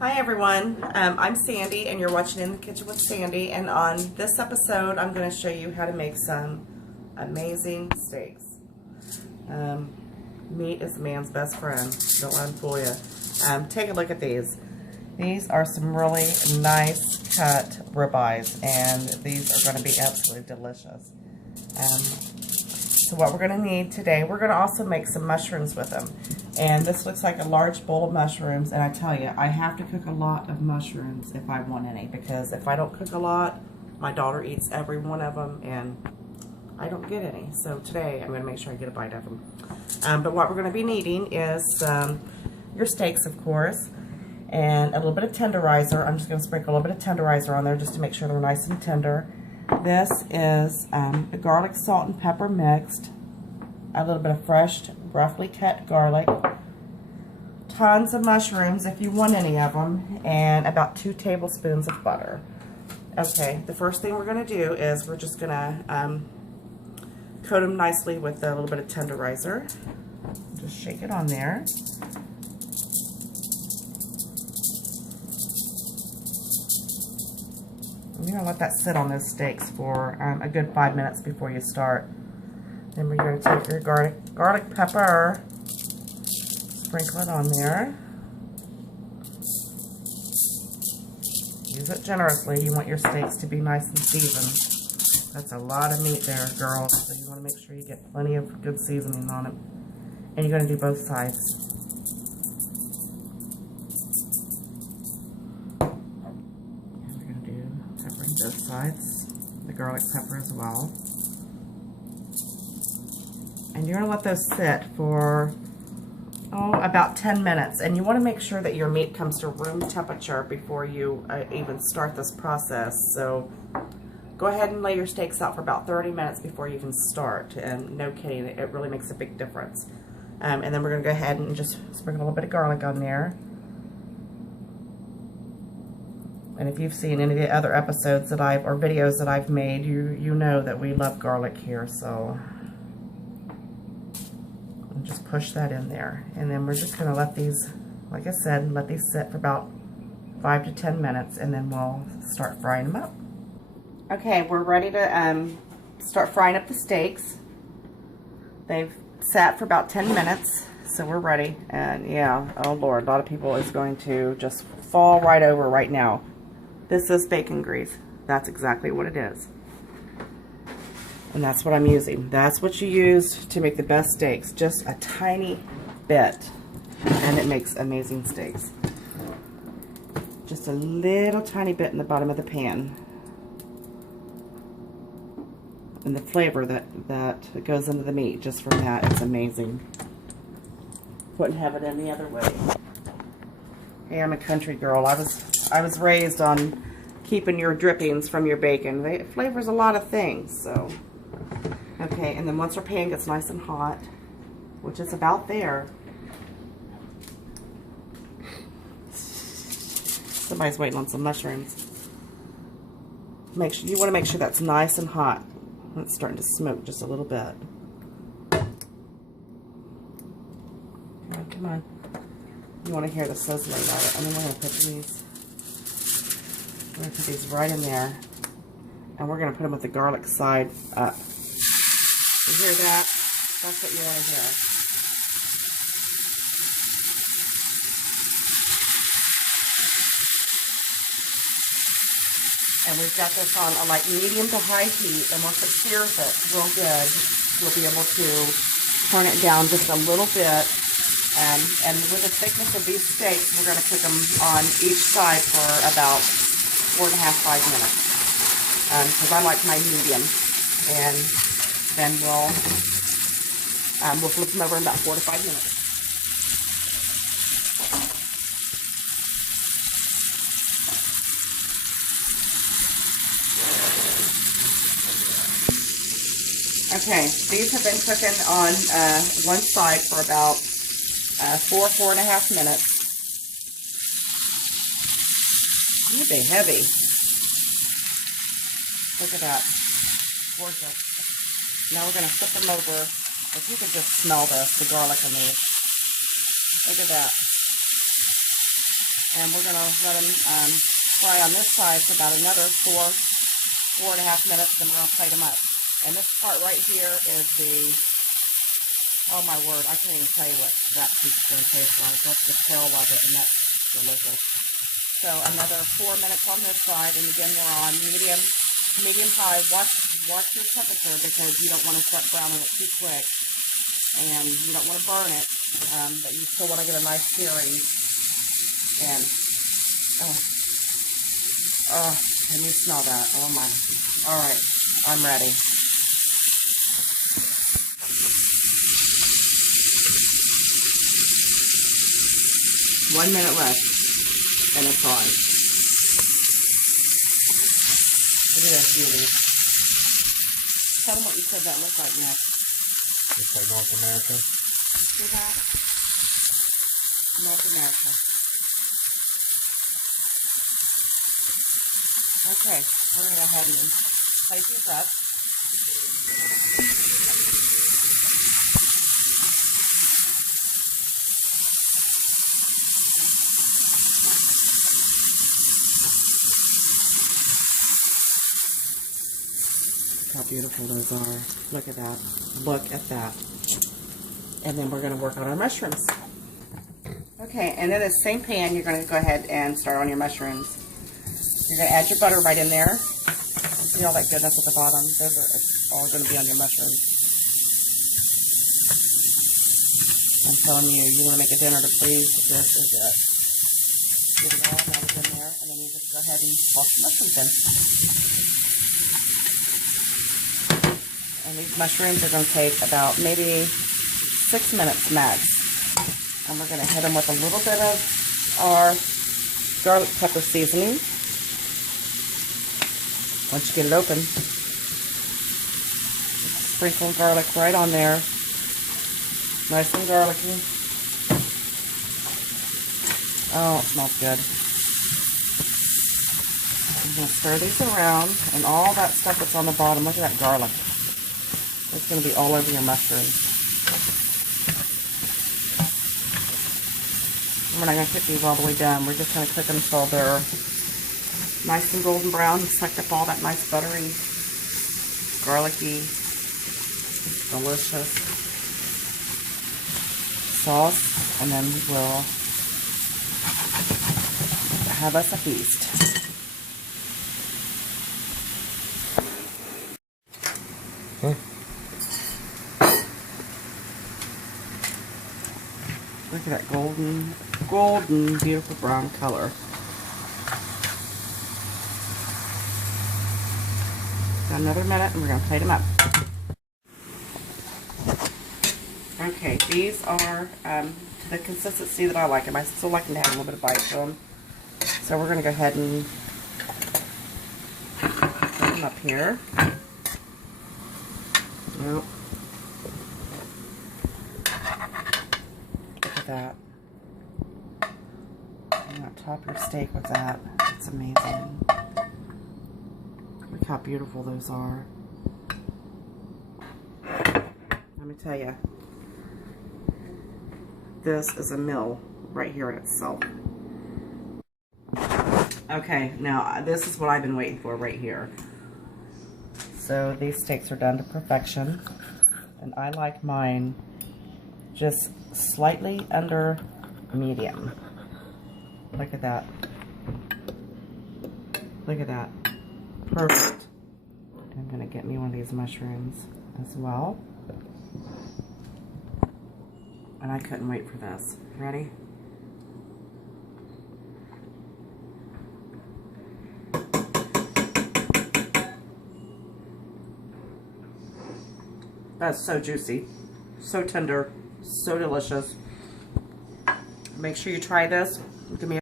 Hi everyone, I'm Sandy and you're watching In the Kitchen with Sandy, and on this episode I'm going to show you how to make some amazing steaks. Meat is a man's best friend, don't let him fool you. Take a look at these. These are some really nice cut ribeyes, and these are going to be absolutely delicious. So what we're going to need today, we're going to also make some mushrooms with them. And this looks like a large bowl of mushrooms, and I tell you, I have to cook a lot of mushrooms if I want any, because if I don't cook a lot, my daughter eats every one of them, and I don't get any. So today, I'm going to make sure I get a bite of them. But what we're going to be needing is your steaks, of course, and a little bit of tenderizer. I'm just going to sprinkle a little bit of tenderizer on there just to make sure they're nice and tender. This is a garlic, salt, and pepper mixed, a little bit of fresh, roughly cut garlic, tons of mushrooms if you want any of them, and about 2 tablespoons of butter. Okay, the first thing we're going to do is we're just going to coat them nicely with a little bit of tenderizer. Just shake it on there. You're going to let that sit on those steaks for a good 5 minutes before you start. Then we're going to take your garlic pepper, sprinkle it on there. Use it generously. You want your steaks to be nice and seasoned. That's a lot of meat there, girls, so you want to make sure you get plenty of good seasoning on it. And you're going to do both sides. And we're going to do peppering both sides, the garlic pepper as well. And you're going to let those sit for, about 10 minutes. And you want to make sure that your meat comes to room temperature before you even start this process. So go ahead and lay your steaks out for about 30 minutes before you even start. And no kidding, it really makes a big difference. And then we're going to go ahead and just sprinkle a little bit of garlic on there. And if you've seen any of the other episodes that or videos that I've made, you know that we love garlic here, so just push that in there. And then we're just going to let these, like I said, let these sit for about 5 to 10 minutes, and then we'll start frying them up. Okay, we're ready to start frying up the steaks. They've sat for about 10 minutes, so we're ready. And yeah, oh Lord, a lot of people is going to just fall right over right now. This is bacon grease. That's exactly what it is. And that's what I'm using. That's what you use to make the best steaks. Just a tiny bit, and it makes amazing steaks. Just a little tiny bit in the bottom of the pan. And the flavor that goes into the meat just from that, it's amazing. Wouldn't have it any other way. Hey, I'm a country girl. I was raised on keeping your drippings from your bacon. It flavors a lot of things, so. Okay, and then once our pan gets nice and hot, which is about there. Somebody's waiting on some mushrooms. You want to make sure that's nice and hot. It's starting to smoke just a little bit. Come on. You want to hear the sizzling of it. And then we're going to put these. We're going to put these right in there, and we're going to put them with the garlic side up. You hear that? That's what you want to hear. And we've got this on a medium to high heat, and once it sears it real good, we'll be able to turn it down just a little bit. And with the thickness of these steaks, we're going to cook them on each side for about 4.5 to 5 minutes. Because I like my medium. And then we'll flip them over in about 4 to 5 minutes. Okay, these have been cooking on one side for about 4.5 minutes. Ooh, they're heavy. Look at that. Gorgeous. Now we're going to flip them over. If you could just smell the garlic in these. Look at that. And we're going to let them fry on this side for about another 4.5 minutes, then we're going to plate them up. And this part right here is the, oh my word, I can't even tell you what that piece is going to taste like. That's the tail of it, and that's delicious. So another 4 minutes on this side, and again we're on medium high. Watch your temperature, because you don't want to start browning it too quick, and you don't want to burn it, but you still want to get a nice searing. And can you smell that? Oh my! All right, I'm ready. One minute left, and it's on. Look at that beauty. Tell them what you said that looked like next. Looks like North America. See that? North America. Okay, we're going to go ahead and plate these up. How beautiful those are. Look at that. Look at that. And then we're going to work on our mushrooms. Okay, and in the same pan, you're going to go ahead and start on your mushrooms. You're going to add your butter right in there. See all that goodness at the bottom? Those are all going to be on your mushrooms. I'm telling you, you want to make a dinner to please, this is it. Get it all melted in there, and then you just go ahead and toss your mushrooms in. And these mushrooms are going to take about maybe 6 minutes max. And we're going to hit them with a little bit of our garlic pepper seasoning. Once you get it open, sprinkle garlic right on there. Nice and garlicky. Oh, it smells good. I'm going to stir these around, and all that stuff that's on the bottom, look at that garlic. It's going to be all over your mushrooms. We're not going to cook these all the way down. We're just going to cook them until they're nice and golden brown, sucked up all that nice buttery, garlicky, delicious sauce, and then we'll have us a feast. Look at that golden, beautiful brown color. Got another minute, and we're going to plate them up. Okay, these are to the consistency that I like them. I still like them to have a little bit of bite to them. So we're going to go ahead and put them up here. Nope. Look at that. I'm going to top your steak with that. It's amazing. Look how beautiful those are. Let me tell you, this is a meal right here in itself. Okay, now this is what I've been waiting for right here. So these steaks are done to perfection, and I like mine just slightly under medium. Look at that. Look at that. Perfect. I'm going to get me one of these mushrooms as well. And I couldn't wait for this. Ready? That's so juicy, so tender, so delicious. Make sure you try this. Give me a